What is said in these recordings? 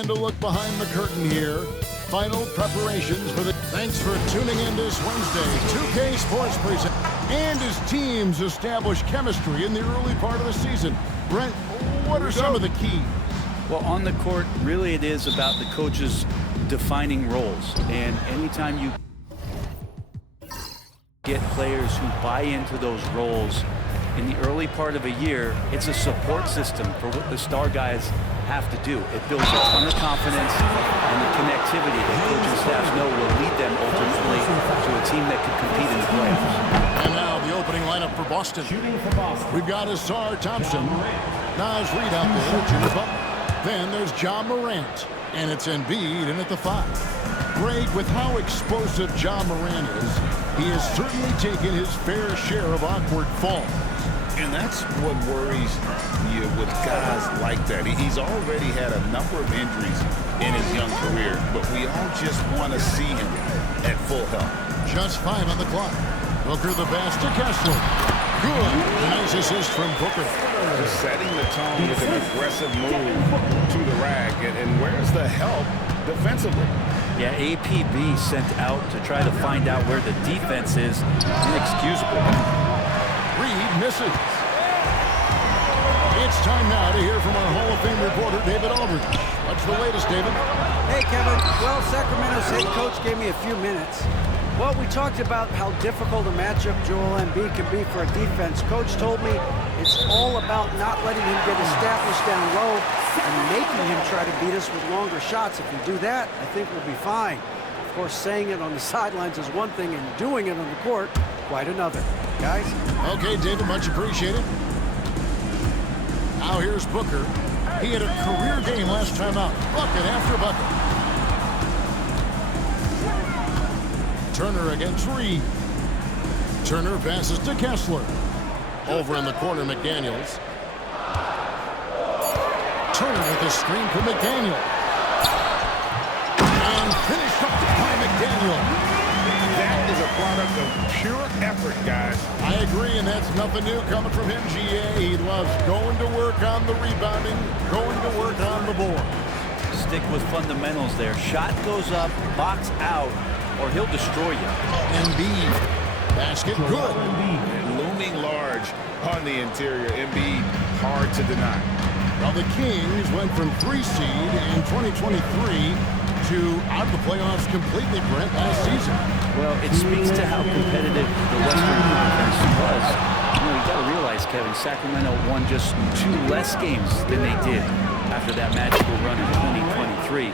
And a look behind the curtain here. Final preparations for the... Thanks for tuning in this Wednesday 2K Sports Present. And his teams establish chemistry in the early part of the season. Brent, what are some of the keys? Well, on the court, really it is about the coaches defining roles. And anytime you get players who buy into those roles in the early part of a year, it's a support system for what the star guys have to do. It builds a ton of confidence and the connectivity that coaching staffs know will lead them ultimately to a team that can compete in the playoffs. And now the opening lineup for Boston. We've got Asar Thompson, Naz Reid out there, Jimmy Butler. Then there's Ja Morant, and it's Embiid in at the 5. Greg, with how explosive Ja Morant is, he has certainly taken his fair share of awkward falls. And that's what worries you with guys like that. He's already had a number of injuries in his young career, but we all just want to see him at full health. Just 5 on the clock. Booker the pass to Kessler. Good. Nice assist from Booker. Just setting the tone with an aggressive move to the rack. And where's the help defensively? Yeah, APB sent out to try to find out where the defense is. Inexcusable. Reid misses. It's time now to hear from our Hall of Fame reporter, David Aldridge. What's the latest, David? Hey, Kevin. Well, Sacramento's head coach gave me a few minutes. Well, we talked about how difficult a matchup Joel Embiid can be for a defense. Coach told me it's all about not letting him get established down low and making him try to beat us with longer shots. If we do that, I think we'll be fine. Of course, saying it on the sidelines is one thing, and doing it on the court, quite another. Guys? Okay, David, much appreciated. Now here's Booker. He had a career game last time out. Bucket after bucket. Turner against Reid. Turner passes to Kessler. Over in the corner, McDaniels. Turner with a screen for McDaniel. And finished off by McDaniel. That is a product of pure effort, guys. I agree, and that's nothing new coming from him, GA. He loves going to work on the rebounding, going to work on the board. Stick with fundamentals there. Shot goes up, box out, or he'll destroy you. Embiid. Basket good. Looming large on the interior. Embiid, hard to deny. Well, the Kings went from 3 seed in 2023 to out of the playoffs completely, Brent, last season. Well, it speaks to how competitive the Western Conference was. You know, you got to realize, Kevin, Sacramento won just 2 less games than they did after that magical run in 2023.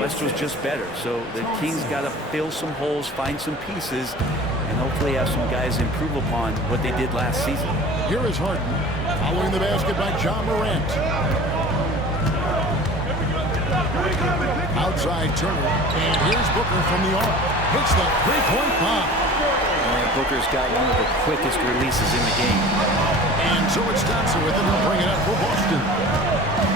West was just better, so the Kings got to fill some holes, find some pieces, and hopefully have some guys improve upon what they did last season. Here is Harden, following the basket by Ja Morant. Outside Turner, and here's Booker from the arc. Hits the three-point bomb. And Booker's got one of the quickest releases in the game. And so it's Thompson with it. He'll bring it up for Boston.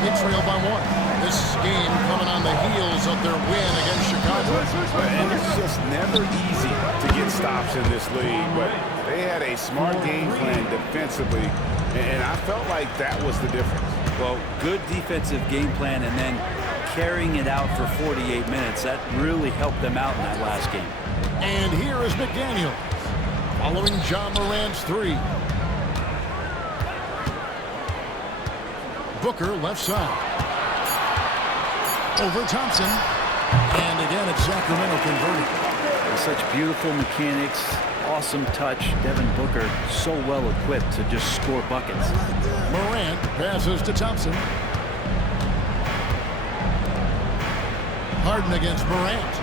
They trail by 1. This game coming on the heels of their win against Chicago. And it's just never easy to get stops in this league, but they had a smart game plan defensively, and I felt like that was the difference. Well, good defensive game plan and then carrying it out for 48 minutes. That really helped them out in that last game. And here is McDaniel following Ja Morant's 3. Booker left side. Over Thompson. And again, it's Sacramento converted. Such beautiful mechanics, awesome touch. Devin Booker so well equipped to just score buckets. Morant passes to Thompson. Harden against Morant.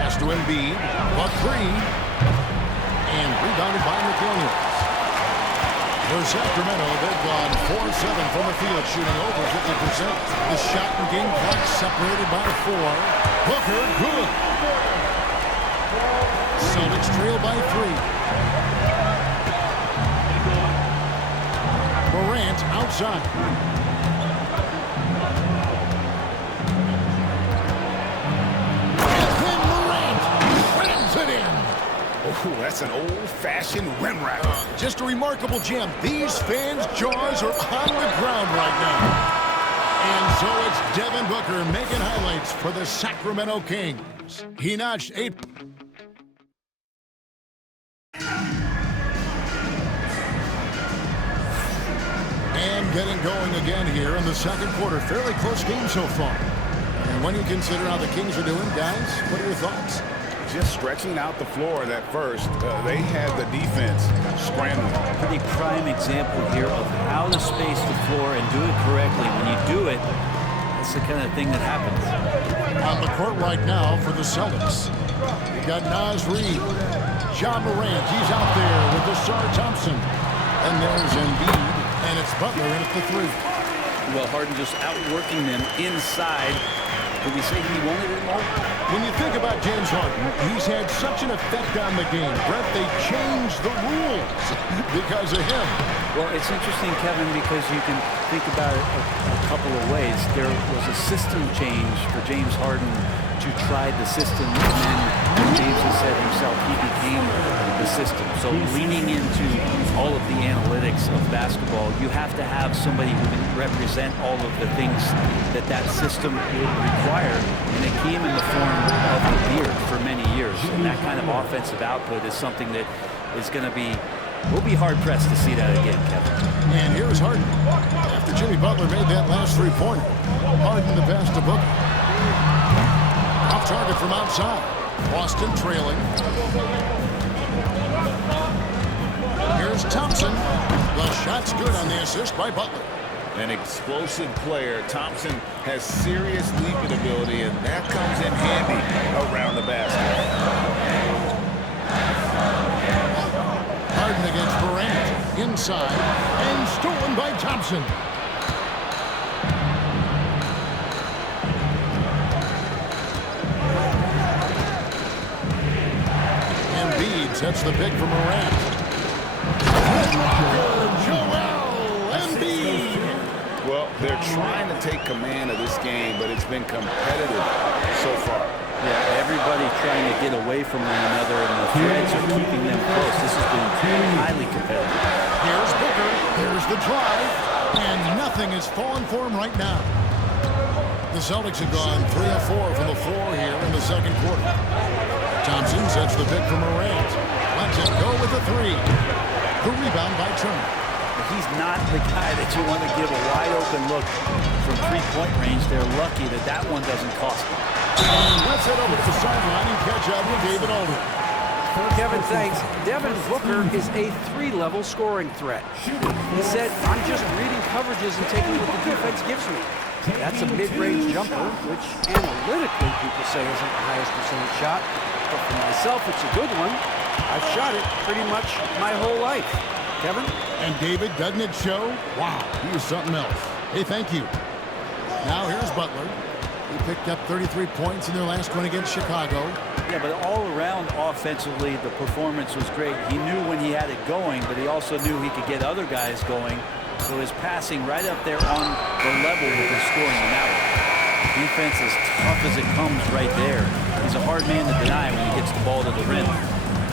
Pass to Embiid. A 3. And rebounded by McDaniels. For Sacramento, they've gone 4-7 from the field, shooting over 50%. The shot and game clock separated by 4. Booker, good. Celtics trail by 3. Morant outside. And then Morant rams it in. Oh, that's an old-fashioned rim rack. Just a remarkable jam. These fans' jaws are on the ground right now. And so it's Devin Booker making highlights for the Sacramento Kings. He notched 8. And getting going again here in the second quarter. Fairly close game so far. And when you consider how the Kings are doing, guys, what are your thoughts? Just stretching out the floor at first. They had the defense scrambling. Pretty prime example here of how to space the floor and do it correctly. When you do it, that's the kind of thing that happens. On the court right now for the Celtics. We got Naz Reid. Ja Morant, he's out there with Ausar Thompson. And there's Embiid, and it's Butler in at the 3. Well, Harden just outworking them inside. Would we say he wanted it more? When you think about James Harden, he's had such an effect on the game. Brett, they changed the rules because of him. Well, it's interesting, Kevin, because you can think about it a couple of ways. There was a system change for James Harden to try the system, and then James has said himself he became the system. So leaning into all of the analytics of basketball, you have to have somebody who can represent all of the things that system would require, and it came in the form of the beard for many years. And that kind of offensive output is something that is going to be, we'll be hard-pressed to see that again, Kevin. And here's Harden. After Jimmy Butler made that last three-pointer, Harden the pass to Booker. Off target from outside. Boston trailing. Here's Thompson. The shot's good on the assist by Butler. An explosive player. Thompson has serious leaping ability, and that comes in handy around the basket. Harden against Morant. Inside. And stolen by Thompson. Embiid sets the pick for Morant. Joel Embiid. Well, they're trying to take command of this game, but it's been competitive so far. Yeah, everybody trying to get away from one another, and the threads are keeping them close. This has been highly competitive. Here's Booker. Here's the drive. And nothing is falling for him right now. The Celtics have gone 3 of 4 from the floor here in the second quarter. Thompson sets the pick for Morant. Lets it go with the 3. The rebound by Turner. He's not the guy that you want to give a wide-open look from three-point range. They're lucky that that one doesn't cost them. Let's head over to the sideline and catch up with David Aldridge. Kevin, thanks. Devin Booker is a 3-level scoring threat. He said, I'm just reading coverages and taking what the defense gives me. That's a mid-range jumper, which analytically people say isn't the highest percentage shot. But for myself, it's a good one. I've shot it pretty much my whole life. Kevin? And David, doesn't it show? Wow, he is something else. Hey, thank you. Now here's Butler. He picked up 33 points in their last one against Chicago. Yeah, but all around offensively, the performance was great. He knew when he had it going, but he also knew he could get other guys going. So his passing right up there on the level with his scoring on that one. Defense as tough as it comes right there. He's a hard man to deny when he gets the ball to the rim.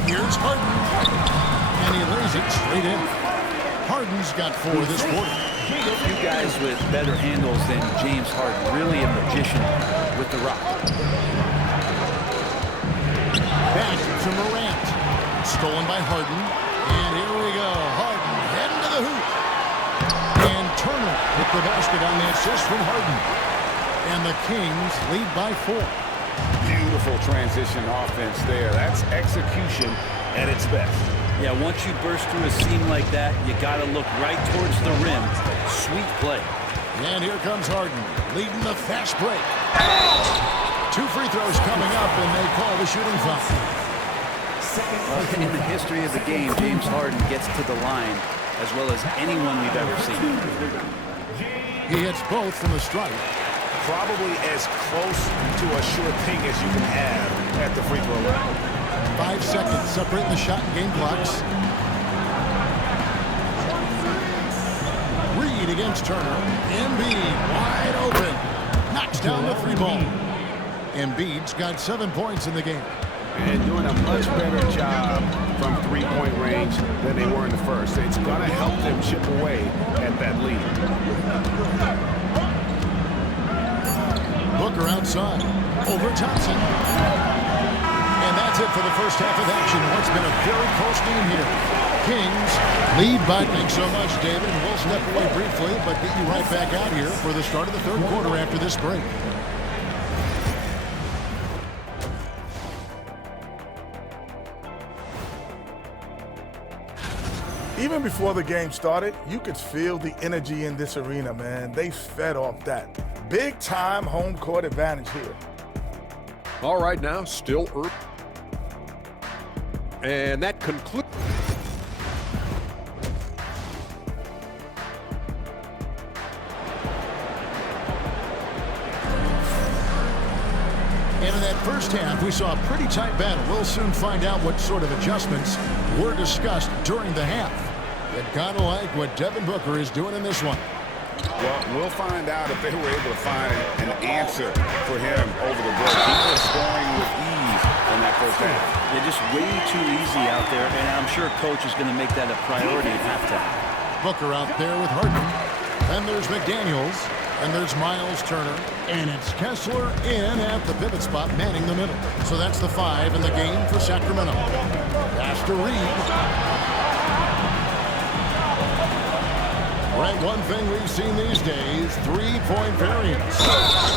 Here's Harden. And he lays it straight in. Harden's got 4 this quarter. A few guys with better handles than James Harden. Really a magician with the rock. Back to Morant. Stolen by Harden. And here we go. Harden heading to the hoop. And Turner with the basket on the assist from Harden. And the Kings lead by 4. Beautiful transition offense there. That's execution at its best. Yeah, once you burst through a seam like that, you got to look right towards the rim. Sweet play. And here comes Harden, leading the fast break. 2 free throws coming up, and they call the shooting foul. Well, in the history of the game, James Harden gets to the line as well as anyone we've ever seen. He hits both from the stripe. Probably as close to a sure thing as you can have at the free throw line. 5 seconds separating the shot and game clocks. Reid against Turner. Embiid wide open. Knocks down the 3 ball. Embiid's got 7 points in the game. and doing a much better job from three-point range than they were in the first. It's going to help them chip away at that lead. Booker outside. Over Thompson. And that's it for the first half of action. What's been a very close game here. Kings lead by. Thanks so much, David. And we'll step away briefly, but get you right back out here for the start of the third quarter after this break. Even before the game started, you could feel the energy in this arena, man. They fed off that. Big-time home court advantage here. All right, now, still early. And that concludes. And in that first half, we saw a pretty tight battle. We'll soon find out what sort of adjustments were discussed during the half. You gotta like what Devin Booker is doing in this one. Well, we'll find out if they were able to find an answer for him over the break. He was scoring with ease in that first half. They're just way too easy out there, and I'm sure Coach is going to make that a priority at halftime. Booker out there with Harden. Then there's McDaniels. And there's Miles Turner. And it's Kessler in at the pivot spot, manning the middle. So that's the 5 in the game for Sacramento. Pass to Reed. Right, one thing we've seen these days, three-point variance.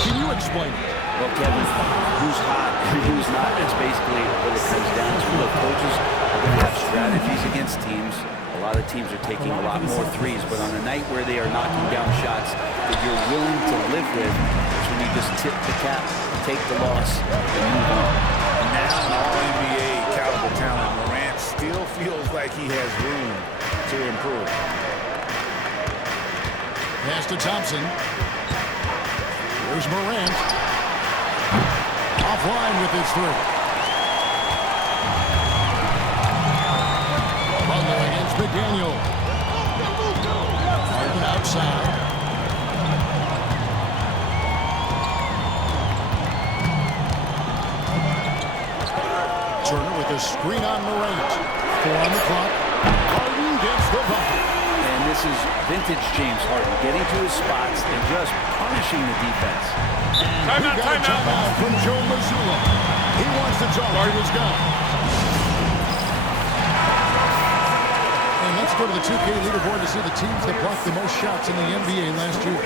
Can you explain it? Well, Kevin, who's hot and who's not, that's basically what it comes down to. Look, coaches are going to have strategies against teams. A lot of teams are taking a lot more threes, but on a night where they are knocking down shots that you're willing to live with, that's when you just tip the cap, take the loss, and move on. Now, an All-NBA caliber talent, Morant still feels like he has room to improve. Pass to Thompson. Here's Morant. Offline with his 3. Butler against McDaniel. Harden outside. Turner with a screen on Morant. 4 on the clock. Harden gets the bucket. And this is vintage James Harden, getting to his spots and just punishing the defense. We got a timeout from Joe Mazzulla. He wants to talk to his guy. And let's go to the 2K leaderboard to see the teams that blocked the most shots in the NBA last year.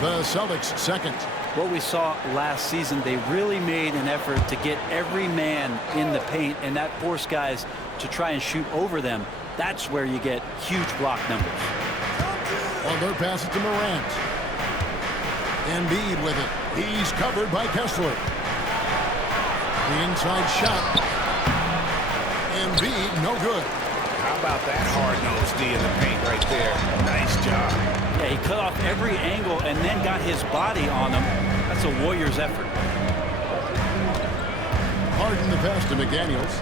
The Celtics second. What we saw last season, they really made an effort to get every man in the paint, and that forced guys to try and shoot over them. That's where you get huge block numbers. Butler passes to Morant. Embiid with it. He's covered by Kessler. The inside shot. Embiid, no good. How about that hard-nosed D in the paint right there? Nice job. Yeah, he cut off every angle and then got his body on him. That's a Warriors effort. Harden the pass to McDaniels.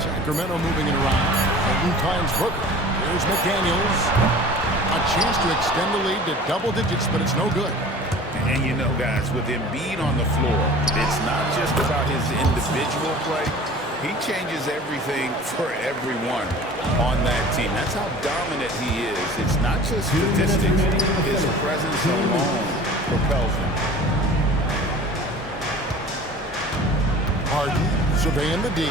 Sacramento moving it around. Harden finds Booker. There's McDaniels. A chance to extend the lead to double digits, but it's no good. And you know, guys, with Embiid on the floor, it's not just about his individual play. He changes everything for everyone on that team. That's how dominant he is. It's not just statistics. His presence alone propels him. Harden surveying the D.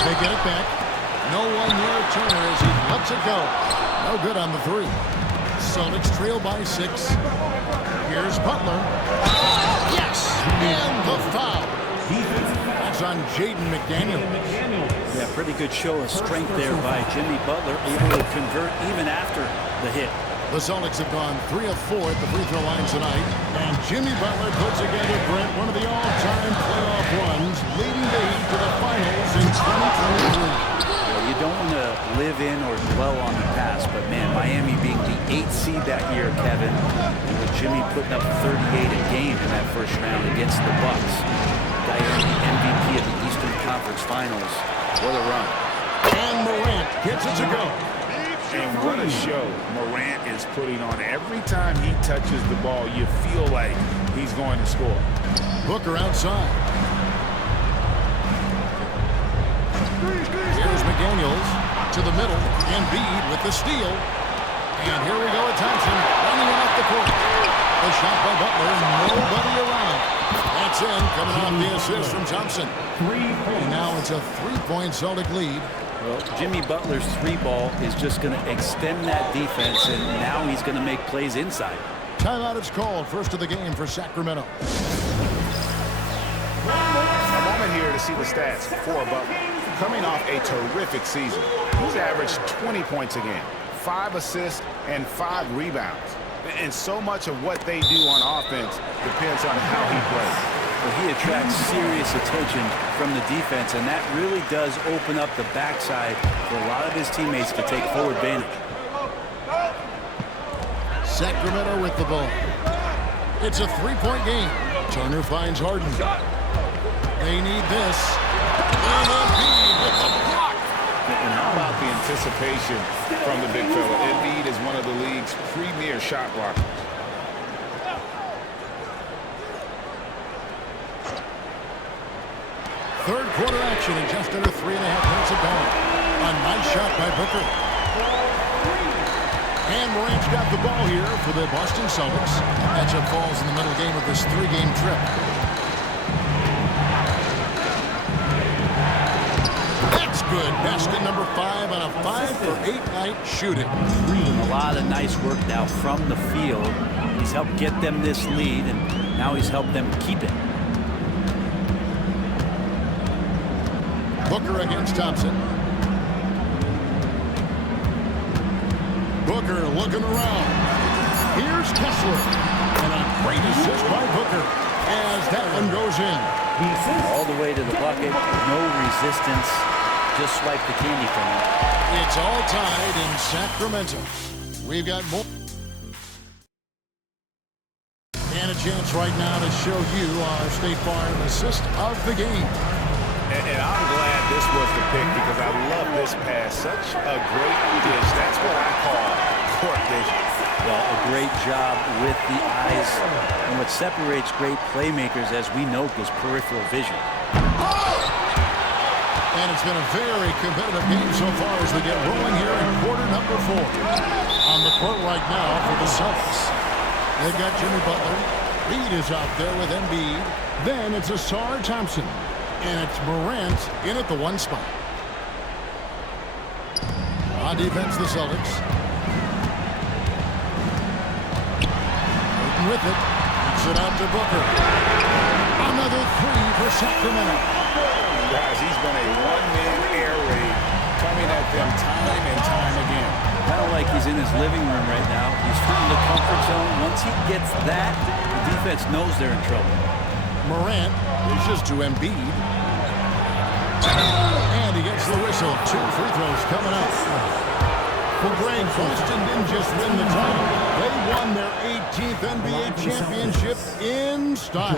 They get it back. No one near Turner as he lets it go. No good on the 3. Celtics trail by 6. Here's Butler. Yes! And the foul. That's on Jaden McDaniel. Yeah, pretty good show of strength there by Jimmy Butler, able to convert even after the hit. The Celtics have gone 3 of 4 at the free throw line tonight. And Jimmy Butler puts together, Brent, one of the all-time playoff runs, leading the Heat to the finals in 2023. You don't want to live in or dwell on the past, but man, Miami being the 8th seed that year, Kevin, with Jimmy putting up 38 a game in that first round against the Bucks. Guy earned the MVP of the Eastern Conference Finals. What a run. And Morant gets it to go. And what a show Morant is putting on. Every time he touches the ball, you feel like he's going to score. Booker outside. Here's McDaniels to the middle. Embiid with the steal. And here we go at Thompson running off the court. The shot by Butler. Nobody around. That's in. Coming off the assist from Thompson. And now it's a three-point Celtic lead. Well, Jimmy Butler's three ball is just going to extend that defense, and now he's going to make plays inside. Timeout is called. First of the game for Sacramento. A moment here to see the stats for Butler. Coming off a terrific season, he's averaged 20 points a game, 5 assists, and 5 rebounds. And so much of what they do on offense depends on how he plays. Well, he attracts serious attention from the defense, and that really does open up the backside for a lot of his teammates to take full advantage. Sacramento with the ball. It's a three-point game. Turner finds Harden. They need this. And Embiid with the block. And how about the anticipation from the big fella? Embiid is one of the league's premier shot blockers. Third quarter action in just under 3.5 minutes of ball. A nice shot by Booker. And Morant's got the ball here for the Boston Celtics. Matchup falls in the middle game of this three-game trip. That's good. Basket number 5 on a 5-for-8 night shooting. A lot of nice work now from the field. He's helped get them this lead, and now he's helped them keep it. Booker against Thompson. Booker looking around. Here's Kessler. And a great assist by Booker as that one goes in. All the way to the bucket. No resistance. Just swipe the candy from him. It's all tied in Sacramento. We've got more. And a chance right now to show you our State Farm assist of the game. And I'm glad this was the pick because I love this pass. Such a great dish. That's what I call court vision. Well, a great job with the eyes. And what separates great playmakers, as we note, is peripheral vision. And it's been a very competitive game so far as we get rolling here in quarter number 4. On the court right now for the Celtics. They've got Jimmy Butler. Reed is out there with Embiid. Then it's Asar Thompson. And it's Morant in at the 1 spot. On defense, the Celtics. With it. Kicks it out to Booker. Another 3 for Sacramento. Guys, he's been a one-man air raid coming at them time and time again. Kind of like he's in his living room right now. He's in the comfort zone. Once he gets that, the defense knows they're in trouble. Morant dishes to Embiid. And he gets the whistle. 2 free throws coming up. For Greg, Boston didn't just win the title. They won their 18th NBA championship in style.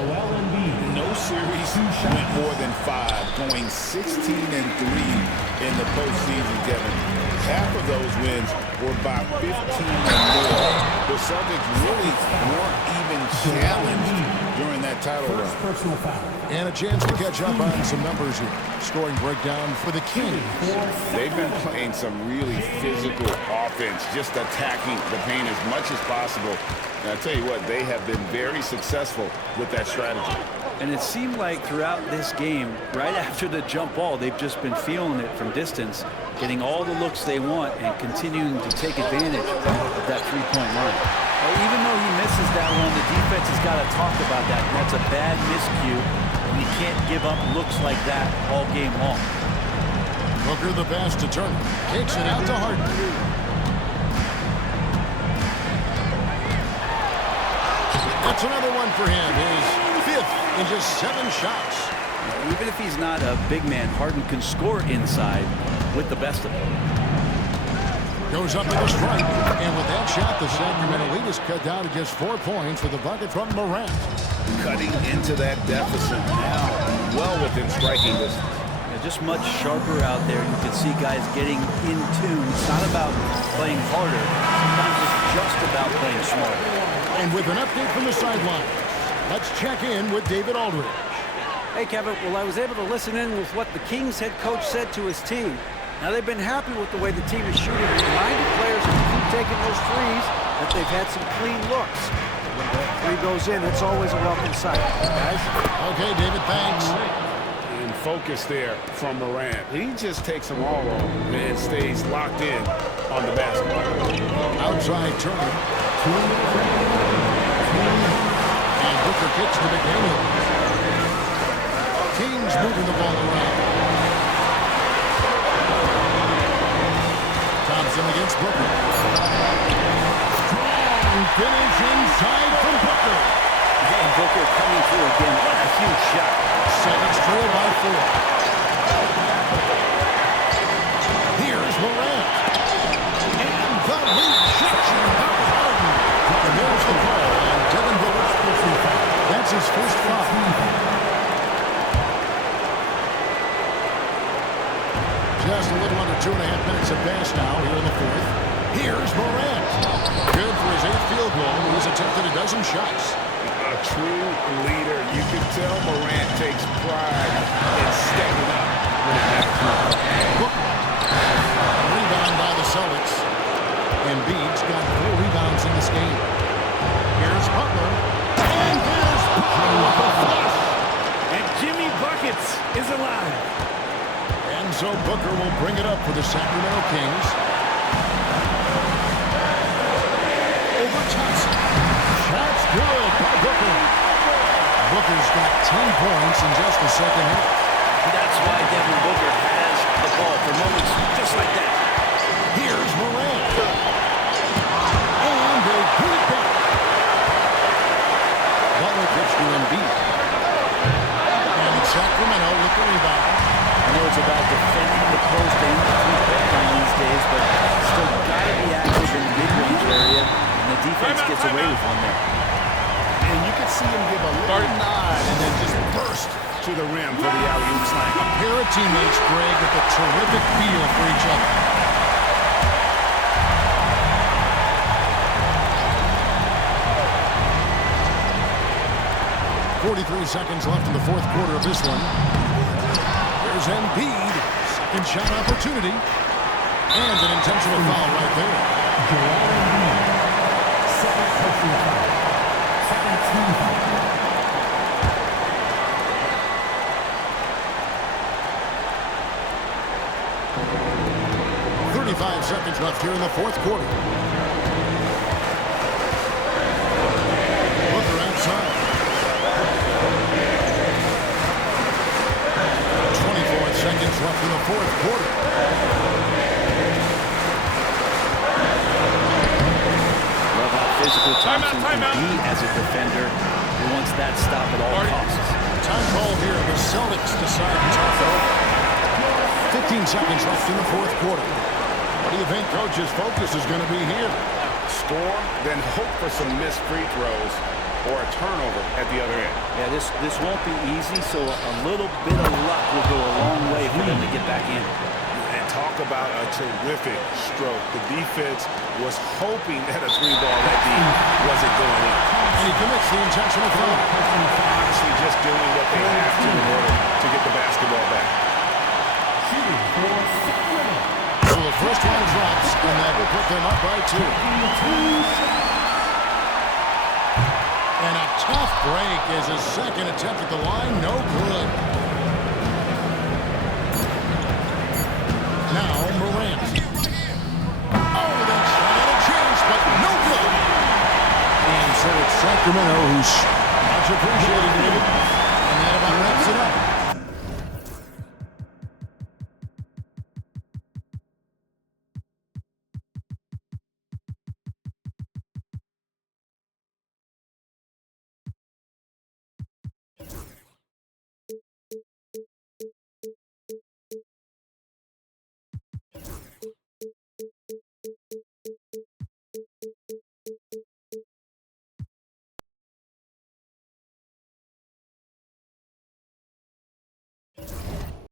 No series went more than 5, going 16-3 in the postseason, Kevin. Half of those wins were by 15 or more. The Celtics really weren't even challenged during that title run. And a chance to catch up on some numbers here. Scoring breakdown for the Kings. They've been playing some really physical offense, just attacking the paint as much as possible. And I tell you what, they have been very successful with that strategy. And it seemed like throughout this game, right after the jump ball, they've just been feeling it from distance, getting all the looks they want and continuing to take advantage of that three-point line. Well, even though he misses that one, the defense has got to talk about that. And that's a bad miscue, and you can't give up looks like that all game long. Booker the pass to Turner. Takes it out to Harden. That's another one for him. His 5th in just 7 shots. Even if he's not a big man, Harden can score inside with the best of them. Goes up in the strike. And with that shot, the Sacramento lead is cut down to just 4 points with a bucket from Morant. Cutting into that deficit now, well within striking distance. just much sharper out there. You can see guys getting in tune. It's not about playing harder. Sometimes it's just about playing smarter. And with an update from the sideline, let's check in with David Aldridge. Hey, Kevin. Well, I was able to listen in with what the Kings head coach said to his team. Now, they've been happy with the way the team is shooting. Reminded players to keep taking those threes, that they've had some clean looks. When that three goes in, it's always a welcome sight, guys. Okay, David, thanks. And focus there from Morant. He just takes them all on and stays locked in on the basketball. Outside Turner. And Booker kicks to McDaniel. Kings moving the ball around. Thompson against Booker. Strong finish inside from Booker. And Booker coming through again. What a huge shot. Celtics trail by 4. Here's Morant. And the rejection by Harden. And there's the call on Devin Booker. That's his first foul. Just a little under 2.5 minutes of pass now here in the fourth. Here's Morant. Good for his 8th field goal. He's attempted a dozen shots. A true leader. You can tell Morant takes pride in stepping up when it matters. Booker. Rebound by the Celtics. Embiid's got 4 rebounds in this game. Here's Butler. And there's Butler with a flush. And Jimmy Buckets is alive. And so Booker will bring it up for the Sacramento Kings. Over Thompson. Shot's good by Booker. Booker's got 10 points in just the second half. That's why Devin Booker has the ball for moments just like that. Here's Morant. And they put it back. Butler pitched to Embiid. And Sacramento with the rebound. I know it's about defending the post and the three-point these days, but still got to be active in the mid-range area, and the defense gets away with one there. And you can see him give a little nod and then just burst to the rim for the alley-oop slam. A pair of teammates, Greg, with a terrific feel for each other. .43 seconds left in the fourth quarter of this one. There's Embiid. Second shot opportunity. And an intentional foul right there. 35 seconds left here in the fourth quarter. Booker outside. 24 seconds left in the fourth quarter. Love how physical Thompson can be as a defender who wants that stop at all costs. Time call here. The Celtics decide to talk it over. 15 seconds left in the fourth quarter. What do you think Coach's focus is going to be here? Score, then hope for some missed free throws or a turnover at the other end. Yeah, this won't be easy, so a little bit of luck will go a long way for them to get back in. And talk about a terrific stroke. The defense was hoping that a three-ball that deep wasn't going in. And he commits the intentional foul. Honestly, just doing what they have to in order to get the basketball back. So the first one drops, and that will put them up by 2. And a tough break as his second attempt at the line, no good. Now Morant. Oh, that shot had a chance, but no good. And so it's Sacramento who's much appreciated